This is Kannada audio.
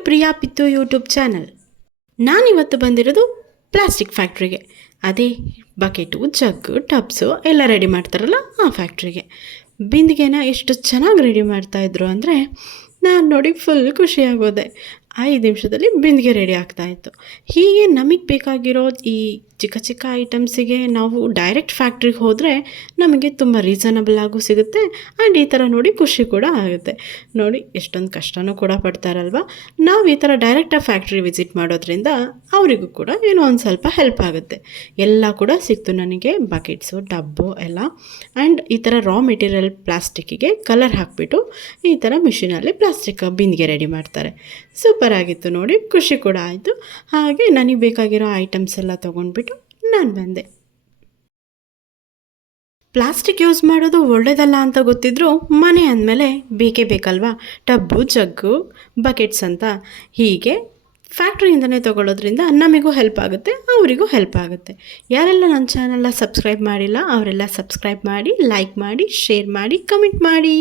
ಪ್ರಿಯಾ ಪಿತ್ತು ಯೂಟ್ಯೂಬ್ ಚಾನಲ್ ನಾನಿವತ್ತು ಬಂದಿರೋದು ಪ್ಲಾಸ್ಟಿಕ್ ಫ್ಯಾಕ್ಟ್ರಿಗೆ ಅದೇ ಬಕೆಟು ಜಗ್ಗು ಟಬ್ಸು ಎಲ್ಲ ರೆಡಿ ಮಾಡ್ತಾರಲ್ಲ ಆ ಫ್ಯಾಕ್ಟ್ರಿಗೆ ಬಿಂದಿಗೆನ ಎಷ್ಟು ಚೆನ್ನಾಗಿ ರೆಡಿ ಮಾಡ್ತಾಯಿದ್ರು ಅಂದರೆ ನಾನು ನೋಡಿ ಫುಲ್ ಖುಷಿಯಾಗೋದೆ ಐದು ನಿಮಿಷದಲ್ಲಿ ಬಿಂದಿಗೆ ರೆಡಿ ಆಗ್ತಾಯಿತ್ತು ಹೀಗೆ ನಮಗೆ ಬೇಕಾಗಿರೋ ಈ ಚಿಕ್ಕ ಚಿಕ್ಕ ಐಟಮ್ಸಿಗೆ ನಾವು ಡೈರೆಕ್ಟ್ ಫ್ಯಾಕ್ಟ್ರಿಗೆ ಹೋದರೆ ನಮಗೆ ತುಂಬ ರೀಸನಬಲ್ ಆಗೂ ಸಿಗುತ್ತೆ. ಆ್ಯಂಡ್ ಈ ಥರ ನೋಡಿ ಖುಷಿ ಕೂಡ ಆಗುತ್ತೆ. ನೋಡಿ, ಎಷ್ಟೊಂದು ಕಷ್ಟನೂ ಕೂಡ ಪಡ್ತಾರಲ್ವ? ನಾವು ಈ ಥರ ಡೈರೆಕ್ಟಾಗಿ ಫ್ಯಾಕ್ಟ್ರಿ ವಿಸಿಟ್ ಮಾಡೋದ್ರಿಂದ ಅವರಿಗೂ ಕೂಡ ಏನೋ ಒಂದು ಸ್ವಲ್ಪ ಹೆಲ್ಪ್ ಆಗುತ್ತೆ. ಎಲ್ಲ ಕೂಡ ಸಿಕ್ತು ನನಗೆ ಬಕೆಟ್ಸು ಡಬ್ಬು ಎಲ್ಲ. ಆ್ಯಂಡ್ ಈ ಥರ ರಾ ಮೆಟೀರಿಯಲ್ ಪ್ಲಾಸ್ಟಿಕ್ಕಿಗೆ ಕಲರ್ ಹಾಕಿಬಿಟ್ಟು ಈ ಥರ ಮಿಷಿನಲ್ಲಿ ಪ್ಲಾಸ್ಟಿಕ್ ಬಿಂದಿಗೆ ರೆಡಿ ಮಾಡ್ತಾರೆ. ಸೂಪರ್ ಆಗಿತ್ತು ನೋಡಿ, ಖುಷಿ ಕೂಡ ಆಯಿತು. ಹಾಗೆ ನನಗೆ ಬೇಕಾಗಿರೋ ಐಟಮ್ಸ್ ಎಲ್ಲ ತೊಗೊಂಡ್ಬಿಟ್ಟು ನಾನು ಬಂದೆ. ಪ್ಲಾಸ್ಟಿಕ್ ಯೂಸ್ ಮಾಡೋದು ಒಳ್ಳೇದಲ್ಲ ಅಂತ ಗೊತ್ತಿದ್ದರೂ ಮನೆ ಅಂದಮೇಲೆ ಬೇಕೇ ಬೇಕಲ್ವಾ? ಟಬ್ಬು, ಜಗ್ಗು ಬಕೆಟ್ಸ್ ಅಂತ. ಹೀಗೆ ಫ್ಯಾಕ್ಟ್ರಿಯಿಂದನೇ ತೊಗೊಳ್ಳೋದ್ರಿಂದ ನಮಗೂ ಹೆಲ್ಪ್ ಆಗುತ್ತೆ, ಅವರಿಗೂ ಹೆಲ್ಪ್ ಆಗುತ್ತೆ. ಯಾರೆಲ್ಲ ನನ್ನ ಚಾನಲ್ನ ಸಬ್ಸ್ಕ್ರೈಬ್ ಮಾಡಿಲ್ಲ, ಅವರೆಲ್ಲ ಸಬ್ಸ್ಕ್ರೈಬ್ ಮಾಡಿ ಲೈಕ್ ಮಾಡಿ ಶೇರ್ ಮಾಡಿ ಕಮೆಂಟ್ ಮಾಡಿ.